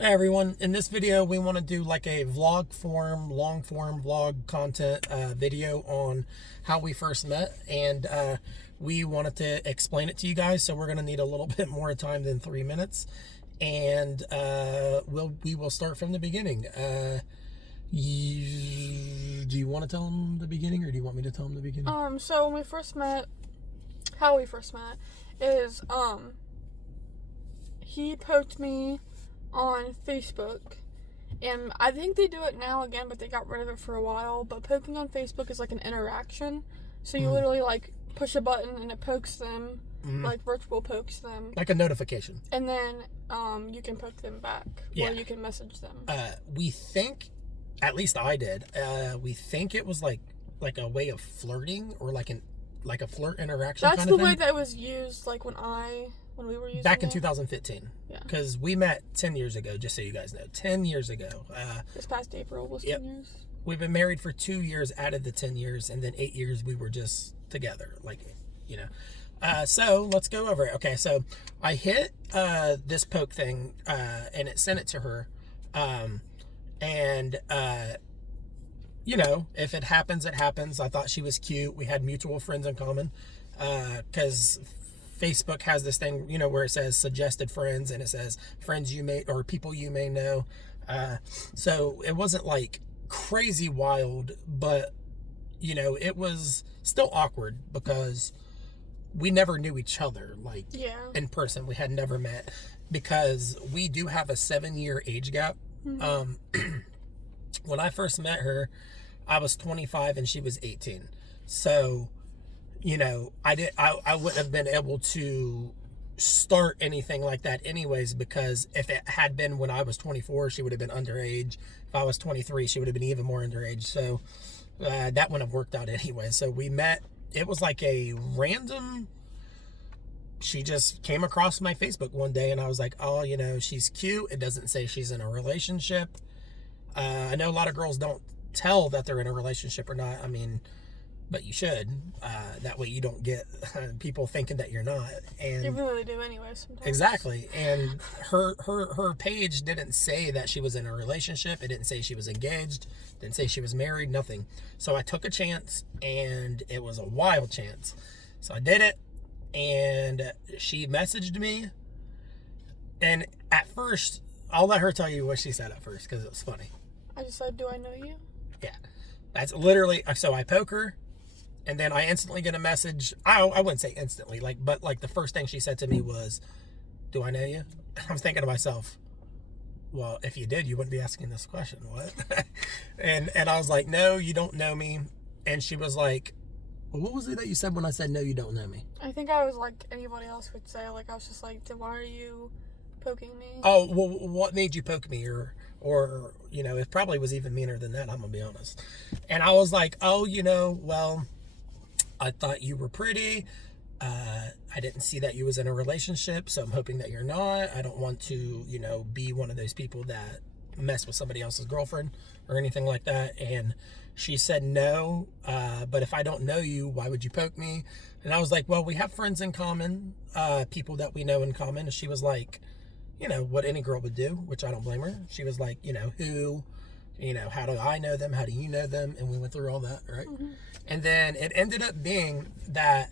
Hey everyone, in this video we want to do like a vlog form, long form vlog content video on how we first met, and we wanted to explain it to you guys, so we're going to need a little bit more time than 3 minutes, and we will start from the beginning. Do you want to tell them the beginning, or do you want me to tell them the beginning? So when we first met, how we first met is, he poked me on Facebook, and I think they do it now again, but they got rid of it for a while. But poking on Facebook is like an interaction, so you literally like push a button and it pokes them, like virtual pokes them, like a notification, and then you can poke them back, or you can message them. We think, at least I did, we think it was like a way of flirting, or like a flirt interaction. That's kind the of way thing. that it was used, like when we were using Back in it. 2015. Yeah. Because we met 10 years ago, just so you guys know. 10 years ago. This past April was 10 years. We've been married for 2 years out of the 10 years, and then 8 years we were just together. Like, you know. So, let's go over it. Okay, so I hit this poke thing, and it sent it to her. You know, if it happens, it happens. I thought she was cute. We had mutual friends in common. Because Facebook has this thing, you know, where it says suggested friends, and it says friends you may, or people you may know. So it wasn't like crazy wild, but, you know, it was still awkward because we never knew each other, like, in person. We had never met, because we do have a 7-year age gap. When I first met her, I was 25 and she was 18. So, you know, I wouldn't have been able to start anything like that anyways, because if it had been when I was 24, she would have been underage. If I was 23, she would have been even more underage. So that wouldn't have worked out anyway. So we met. It was like a random, she just came across my Facebook one day, and I was like, oh, you know, she's cute. It doesn't say she's in a relationship. I know a lot of girls don't tell that they're in a relationship or not. I mean, but you should. That way you don't get people thinking that you're not. And you really do anyway sometimes. Exactly. And her page didn't say that she was in a relationship. It didn't say she was engaged. Didn't say she was married. Nothing. So I took a chance, and it was a wild chance. So I did it, and she messaged me. And at first, I'll let her tell you what she said at first, because it was funny. I just said, do I know you? Yeah. That's literally, so I poke her, and then I instantly get a message. I wouldn't say instantly, but the first thing she said to me was, do I know you? I'm thinking to myself, well, if you did, you wouldn't be asking this question. What? and I was like, no, you don't know me. And she was like, well, what was it that you said when I said, no, you don't know me? I think I was like anybody else would say. Like, I was just like, why are you poking me? Oh, well, what made you poke me? Or, you know, it probably was even meaner than that, I'm gonna be honest. And I was like, oh, you know, well, I thought you were pretty. I didn't see that you was in a relationship, so I'm hoping that you're not. I don't want to, you know, be one of those people that mess with somebody else's girlfriend or anything like that. And she said, no, but if I don't know you, why would you poke me? And I was like, well, we have friends in common, people that we know in common. And she was like, you know, what any girl would do, which I don't blame her. She was like, you know, who, you know, how do I know them? How do you know them? And we went through all that, right? And then it ended up being that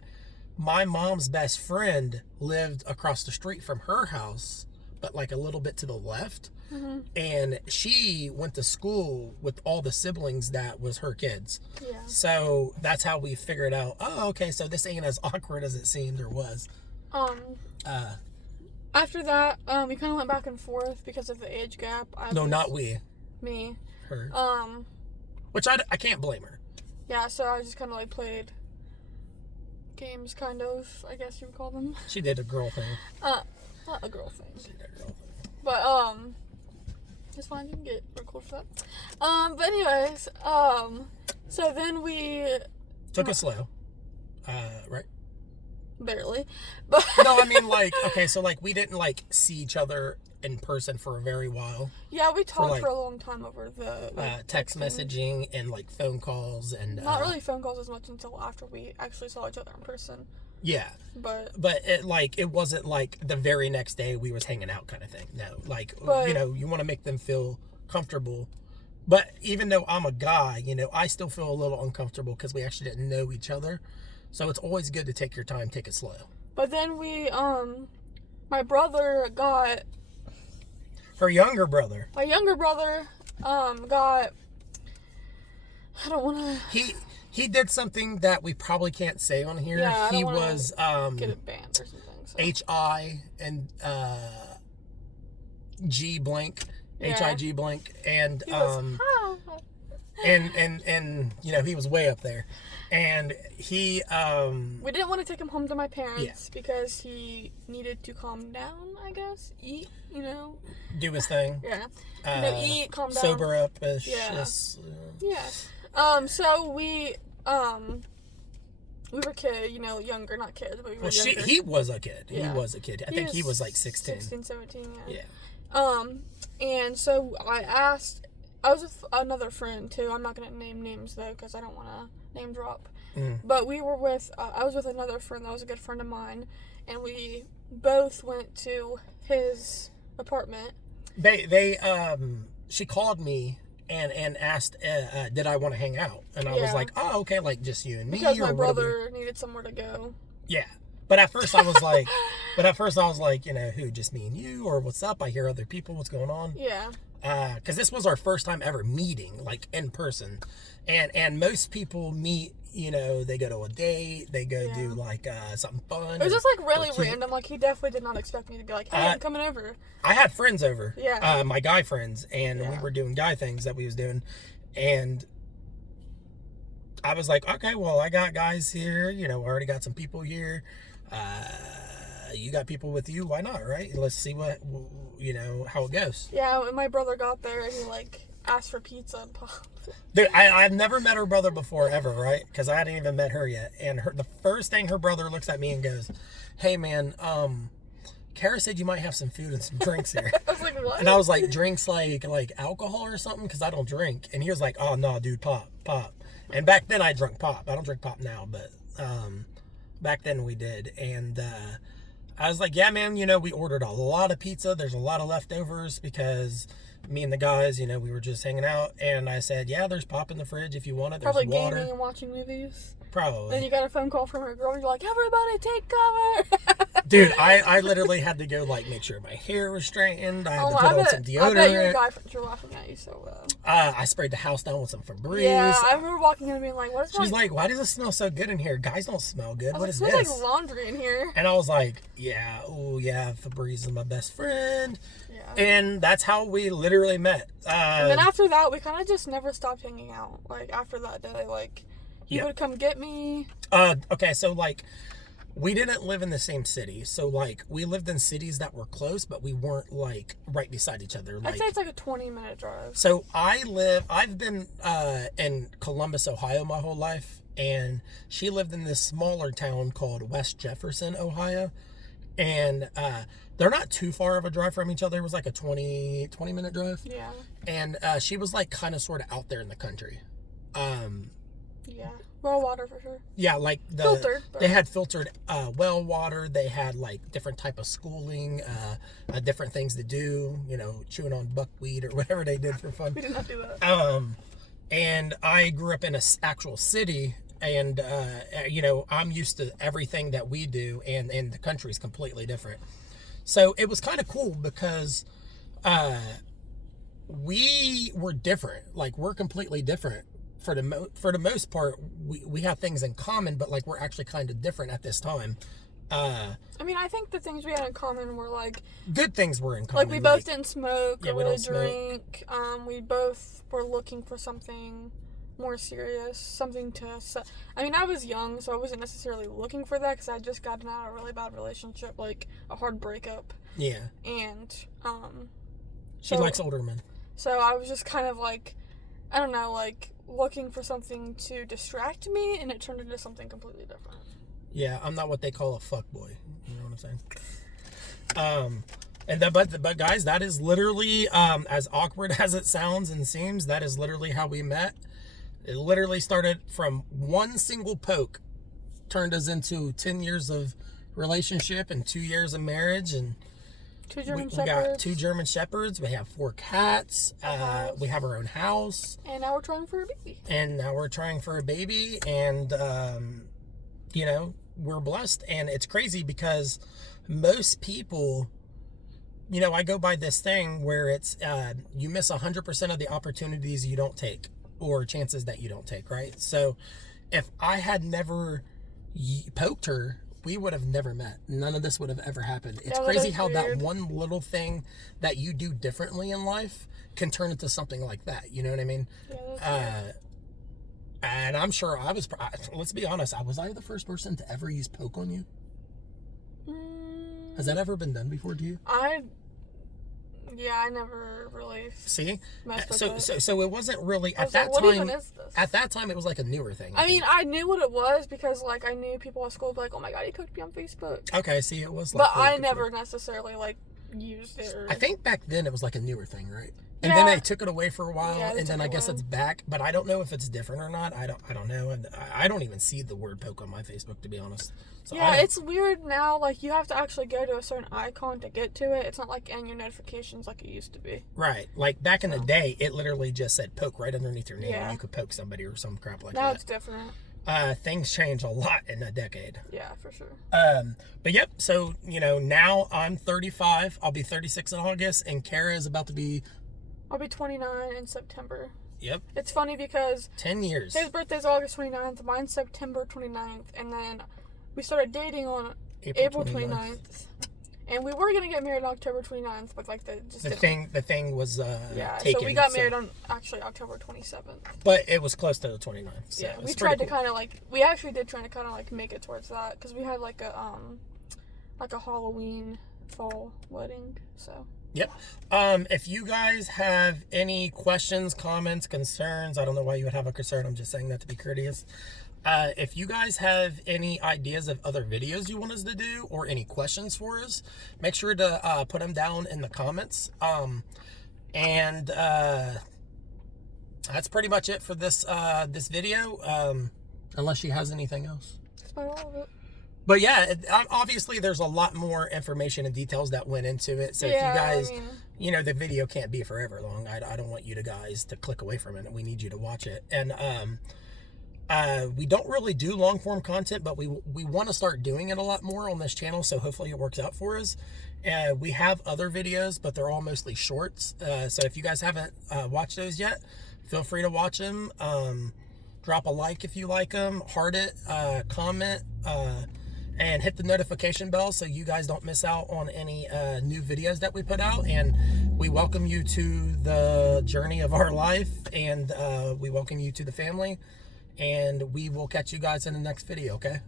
my mom's best friend lived across the street from her house, but like a little bit to the left. And she went to school with all the siblings that was her kids. Yeah. So that's how we figured out, oh, okay, so this ain't as awkward as it seemed or was. After that, we kind of went back and forth because of the age gap. Not we. Me. Her. Which I can't blame her. Yeah, so I just kind of like played games, kind of, I guess you would call them. She did a girl thing. Not a girl thing. She did a girl thing. But, it's fine, you can get record for that. But anyways, so then we took it slow. Right? Barely. But no, I mean, like, okay, so like we didn't like see each other in person for a very while. Yeah, we talked for a long time over the text messaging and like phone calls, and not really phone calls as much until after we actually saw each other in person. Yeah. But it wasn't like the very next day we was hanging out kind of thing. No, like, But- you know, you want to make them feel comfortable. But even though I'm a guy, you know, I still feel a little uncomfortable because we actually didn't know each other. So it's always good to take your time, take it slow. then we my brother got Her younger brother, my younger brother got I don't want to he did something that we probably can't say on here. Yeah, I he don't wanna was get it banned or something. So. HI and G blank, Yeah. HIG blank, and He was, and you know, he was way up there, and he we didn't want to take him home to my parents because he needed to calm down, I guess. Eat, you know. do his thing, Yeah. Eat, calm down. sober up, Yeah. Yeah. So we were kids, you know, younger, not kids, but we were younger. he was a kid. Yeah. He was a kid. I think he was like 16. 16, 17, yeah. Yeah. And so I was with another friend too. I'm not going to name names though because I don't want to name drop. But we were with, I was with another friend that was a good friend of mine, and we both went to his apartment. She called me and asked, did I want to hang out? And I was Yeah. like, oh, okay, like just you and me. Because or my what are we- brother needed somewhere to go. Yeah. But at first I was like, you know, who, just me and you, or what's up? I hear other people. What's going on? Yeah. Because this was our first time ever meeting, like in person, and most people meet, you know, they go to a date, they go do like something fun. It was just like really or cute. random. Like he definitely did not expect me to be like, "Hey, I'm coming over." I had friends over, Yeah. my guy friends, and we Yeah. were doing guy things that we was doing, and I was like, okay, well, I got guys here, you know, I already got some people here. You got people with you, why not, right? Let's see what, you know, how it goes. Yeah, when my brother got there, he like asked for pizza and pop. Dude, I've never met her brother before ever, right? Because I hadn't even met her yet. And the first thing her brother looks at me and goes, hey man, Kara said you might have some food and some drinks here. I was like, what? And I was like, drinks like alcohol or something? Because I don't drink. And he was like, oh no, dude, pop. And back then I drank pop. I don't drink pop now, but back then we did. And I was like, yeah, man, you know, we ordered a lot of pizza. There's a lot of leftovers because me and the guys, you know, we were just hanging out. And I said, yeah, there's pop in the fridge if you want it. There's Probably water. gaming and watching movies. Probably. Then you got a phone call from her girl. And you're like, everybody take cover. Dude, I literally had to go, like, make sure my hair was straightened. I had to put on some I bet your deodorant. guy friends were laughing at you so well. I sprayed the house down with some Febreze. Yeah, I remember walking in and being like, what is She's like, why does it smell so good in here? Guys don't smell good. What is it smells this? like laundry in here. And I was like, yeah, oh yeah, Febreze is my best friend. Yeah. And that's how we literally met. And then after that, we kind of just never stopped hanging out. Like, after that day, like, he would come get me. Okay, so, like, we didn't live in the same city. So, like, we lived in cities that were close, but we weren't, like, right beside each other. Like, I'd say it's like a 20-minute drive. so I've been in Columbus, Ohio my whole life. And she lived in this smaller town called West Jefferson, Ohio. And they're not too far of a drive from each other. It was like a 20-minute drive. Yeah. And she was like kind of sort of out there in the country. Yeah. Well, water for sure. Yeah, like Filtered, but- they had filtered well water. They had like different type of schooling, different things to do. You know, chewing on buckwheat or whatever they did for fun. We did not do that. And I grew up in an actual city, and you know, I'm used to everything that we do, and the country's completely different. So it was kind of cool because we were different. Like, we're completely different. For the most part, we have things in common, but like we're actually kind of different at this time. I mean, I think the things we had in common were like Good things were in common. we both didn't smoke Yeah, or we really don't smoke. drink. We both were looking for something more serious, something to. I mean, I was young, so I wasn't necessarily looking for that because I had just gotten out of a really bad relationship, like a hard breakup, Yeah, and she so- likes older men. So I was just kind of like, I don't know, like looking for something to distract me, and it turned into something completely different. Yeah, I'm not what they call a fuckboy. You know what I'm saying? But guys, that is literally as awkward as it sounds and seems. That is literally how we met. It literally started from one single poke turned us into 10 years of relationship and 2 years of marriage, and 2 German we Shepherds. got 2 German Shepherds. We have 4 cats. We have our own house. And now we're trying for a baby. And you know, we're blessed. And it's crazy because most people, you know, I go by this thing where it's you miss 100% of the opportunities you don't take, or chances that you don't take, right? So if I had never poked her, we would have never met. None of this would have ever happened. It's crazy how that one little thing that you do differently in life can turn into something like that. You know what I mean? Yeah, and I'm sure let's be honest, was I the first person to ever use poke on you? Has that ever been done before to you? I never really messed with it. So it wasn't really at that what time. Even is this? At that time, it was like a newer thing. I mean, I knew what it was because, like, I knew people at school would be like, "Oh my god, he poked me on Facebook." Okay, see, it was. But I never necessarily like used it. I think back then it was like a newer thing, right? And then they took it away for a while, and then I guess it's back. But I don't know if it's different or not. I don't know. And I don't even see the word poke on my Facebook, to be honest. So it's weird now. Like, you have to actually go to a certain icon to get to it. It's not like in your notifications like it used to be. Right. Like back in the day, it literally just said poke right underneath your name, and you could poke somebody or some crap like that. Now it's different. Things change a lot in a decade. Yeah, for sure. But yep. So you know, now I'm 35. I'll be 36 in August, and Kara is about to be. I'll be 29 in September. Yep. It's funny because 10 years. His birthday's August 29th, mine's September 29th, and then we started dating on April 29th. And we were gonna get married on October 29th, but like the thing was so taken. we got married on actually October 27th. But it was close to the 29th. So yeah, we tried to kind of like we actually did try to kind of like make it towards that because we had like a Halloween fall wedding. So. Yep. If you guys have any questions, comments, concerns, I don't know why you would have a concern. I'm just saying that to be courteous. If you guys have any ideas of other videos you want us to do or any questions for us, make sure to put them down in the comments. And that's pretty much it for this video. Unless she has anything else. That's about all of it. But yeah, obviously there's a lot more information and details that went into it. So if you guys, you know, the video can't be forever long. I don't want you guys to click away from it. We need you to watch it. And we don't really do long form content, but we want to start doing it a lot more on this channel. So hopefully it works out for us. We have other videos, but they're all mostly shorts. So if you guys haven't watched those yet, feel free to watch them. Drop a like if you like them. Heart it. Comment. And hit the notification bell so you guys don't miss out on any new videos that we put out. And we welcome you to the journey of our life, and we welcome you to the family, and we will catch you guys in the next video, okay?